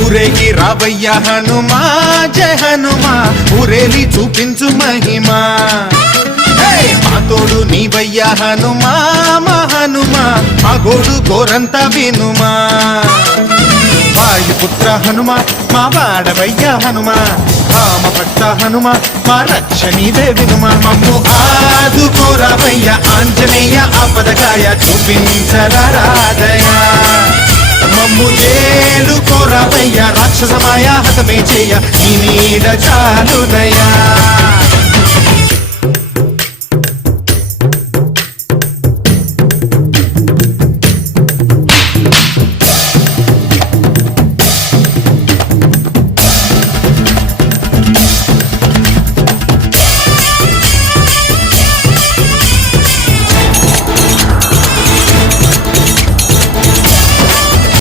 ఊరేగి రావయ్య హనుమా జయ హనుమా ఊరేలి చూపించు మహిమా మా తోడు నీవయ్య హనుమా మా హనుమా మా గోడు గోరంత వినుమా వాయుపుత్ర హనుమా మా వాడవయ్య హనుమా రామభక్త హనుమా మా రక్షణీదే వినుమా మమ్ము ఆదుకోరావయ్య ఆంజనేయ ఆపదకాయ చూపించరాదయా మమ్ము ఏలు కోరావయ్య రాక్షసమాయ హతమే చేయ నీ నీడ చాలునయా